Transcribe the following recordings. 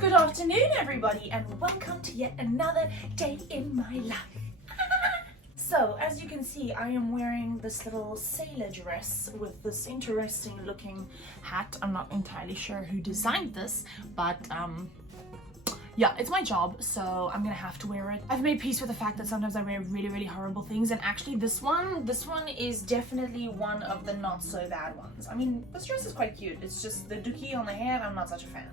Good afternoon, everybody, and welcome to yet another day in my life. So, as you can see, I am wearing this little sailor dress with this interesting looking hat. I'm not entirely sure who designed this, but yeah, it's my job, so I'm gonna have to wear it. I've made peace with the fact that sometimes I wear really horrible things, and actually this one is definitely one of the not so bad ones. I mean, this dress is quite cute. It's just the dookie on the head, I'm not such a fan.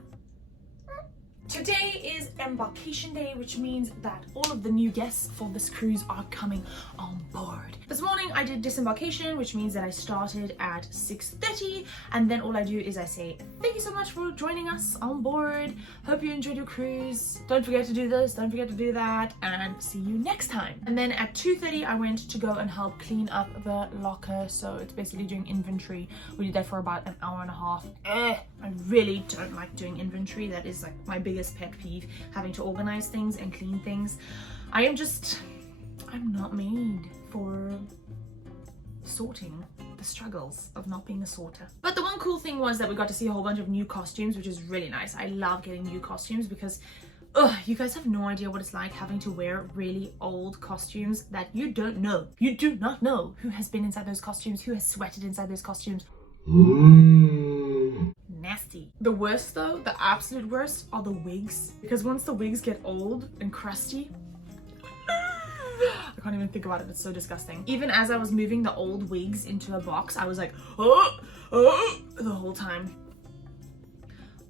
Today is embarkation day, which means that all of the new guests for this cruise are coming on board. This morning I did disembarkation, which means that I started at 6:30, and then all I do is I say thank you so much for joining us on board, hope you enjoyed your cruise, don't forget to do this, don't forget to do that, and see you next time. And then at 2:30 I went to go and help clean up the locker, so it's basically doing inventory. We did that for about an hour and a half. I really don't like doing inventory. That is like my biggest pet peeve, having to organize things and clean things. I'm not made for sorting, the struggles of not being a sorter. But the one cool thing was that we got to see a whole bunch of new costumes, which is really nice. I love getting new costumes because you guys have no idea what it's like having to wear really old costumes that you don't know. You do not know who has been inside those costumes, who has sweated inside those costumes. Nasty. The worst though, the absolute worst, are the wigs. Because once the wigs get old and crusty, I can't even think about it, it's so disgusting. Even as I was moving the old wigs into a box, I was like, oh, the whole time.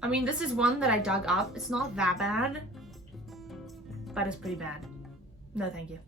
I mean, this is one that I dug up. It's not that bad, but it's pretty bad. No, thank you.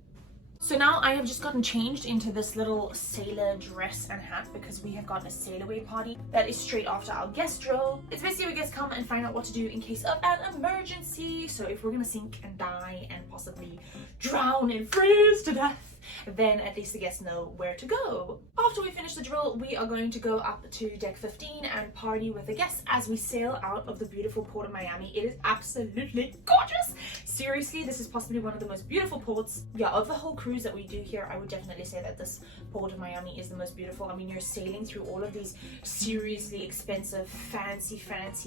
So now I have just gotten changed into this little sailor dress and hat because we have got a sail away party that is straight after our guest drill. It's basically where guests come and find out what to do in case of an emergency. So if we're gonna sink and die and possibly drown and freeze to death, then at least the guests know where to go. After we finish the drill, we are going to go up to deck 15 and party with the guests as we sail out of the beautiful port of Miami. It is absolutely gorgeous. Seriously, this is possibly one of the most beautiful ports. Yeah, of the whole cruise that we do here, I would definitely say that this port of Miami is the most beautiful. I mean, you're sailing through all of these seriously expensive, fancy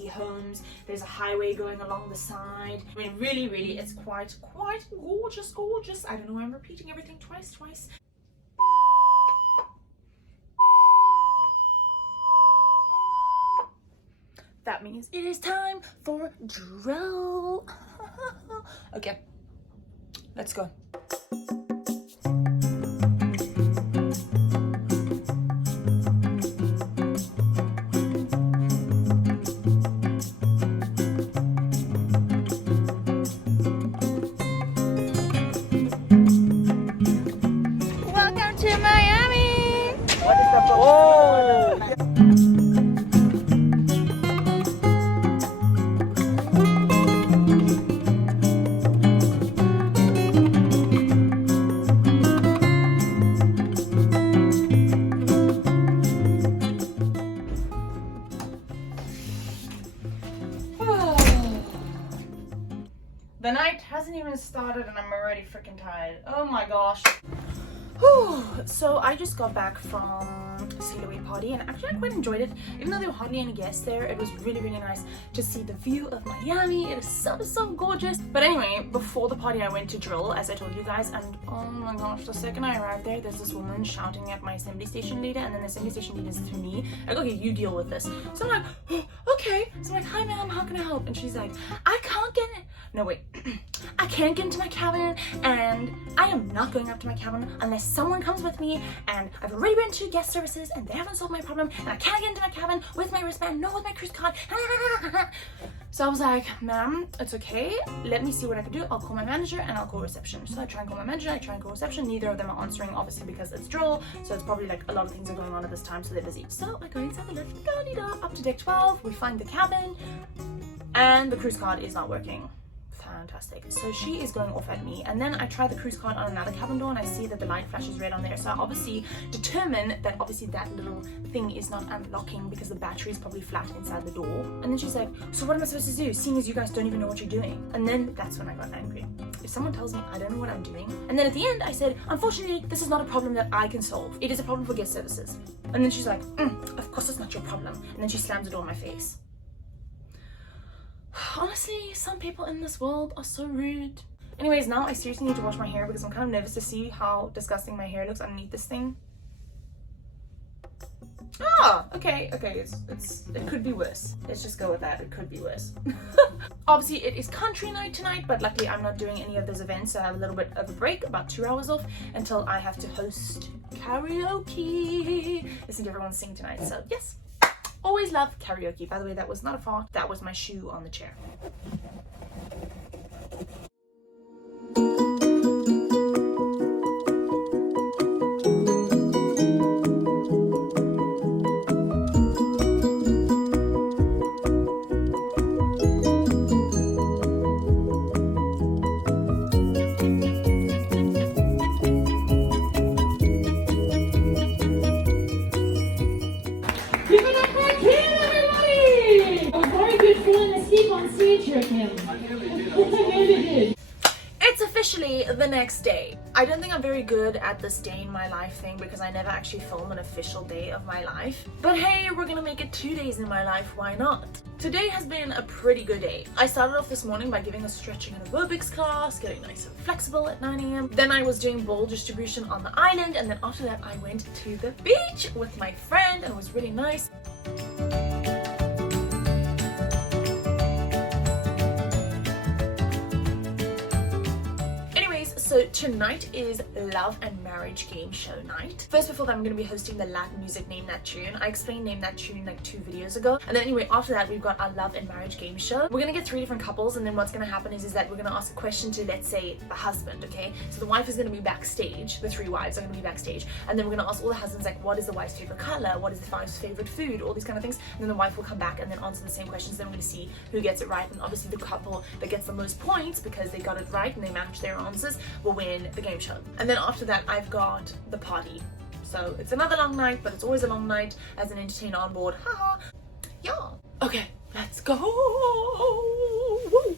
homes. There's a highway going along the side. I mean, really, it's quite gorgeous. I don't know why I'm repeating everything twice. That means it is time for drill. Okay, let's go. Welcome to Miami! What is the oh! The night hasn't even started and I'm already freaking tired. Oh my gosh. Whew. So I just got back from a sail away party and actually I quite enjoyed it. Even though there were hardly any guests there, it was really nice to see the view of Miami. It is so gorgeous. But anyway, before the party I went to drill, as I told you guys, and oh my gosh, the second I arrived there's this woman shouting at my assembly station leader, and then the assembly station leader is to me like, okay, you deal with this. So I'm like, oh, okay. So I'm like, hi ma'am, how can I help? And she's like, I can't get in. No wait, I can't get into my cabin, and I am not going up to my cabin unless someone comes with me, and I've already been to guest services and they haven't solved my problem, and I can't get into my cabin with my wristband, nor with my cruise card. So I was like, ma'am, it's okay, let me see what I can do. I'll call my manager and I'll call reception. So I try and call my manager, I try and call reception. Neither of them are answering, obviously, because it's drill, so it's probably like a lot of things are going on at this time, so they're busy. So I go inside the lift, up to deck 12, we find the cabin, and the cruise card is not working. Fantastic. So she is going off at me, and then I try the cruise card on another cabin door and I see that the light flashes red on there, so I obviously determine that obviously that little thing is not unlocking because the battery is probably flat inside the door. And then she's like, so what am I supposed to do, seeing as you guys don't even know what you're doing? And then that's when I got angry. If someone tells me I don't know what I'm doing, and then at the end I said, unfortunately this is not a problem that I can solve, it is a problem for guest services. And then she's like, of course it's not your problem, and then she slams the door in my face. On Honestly, some people in this world are so rude. Anyways, now I seriously need to wash my hair because I'm kind of nervous to see how disgusting my hair looks underneath this thing. Ah, okay, it could be worse. Let's just go with that. It could be worse. Obviously, it is country night tonight, but luckily I'm not doing any of those events, so I have a little bit of a break, about 2 hours off, until I have to host karaoke. Listen to everyone sing tonight, so yes. Always love karaoke. By the way, that was not a fart. That was my shoe on the chair. Give it up for Kim, everybody! It was very good feeling to speak on stage here, Kim. I really did. It's officially the next day. I don't think I'm very good at this day in my life thing because I never actually film an official day of my life. But hey, we're gonna make it 2 days in my life, why not? Today has been a pretty good day. I started off this morning by giving a stretching and aerobics class, getting nice and flexible at 9 a.m. Then I was doing ball distribution on the island, and then after that I went to the beach with my friend and it was really nice. So tonight is love and marriage game show night. First, before that, I'm going to be hosting the Latin music Name That Tune. I explained Name That Tune like 2 videos ago. And then anyway, after that, we've got our love and marriage game show. We're going to get 3 different couples, and then what's going to happen is that we're going to ask a question to, let's say, the husband, okay? So the wife is going to be backstage. The 3 wives are going to be backstage. And then we're going to ask all the husbands, like, what is the wife's favorite color? What is the wife's favorite food? All these kind of things. And then the wife will come back and then answer the same questions. Then we're going to see who gets it right. And obviously the couple that gets the most points because they got it right and they match their answers will win the game show. And then after that, I've got the party. So it's another long night, but it's always a long night as an entertainer on board. Haha. Yeah. Okay, let's go. Woo.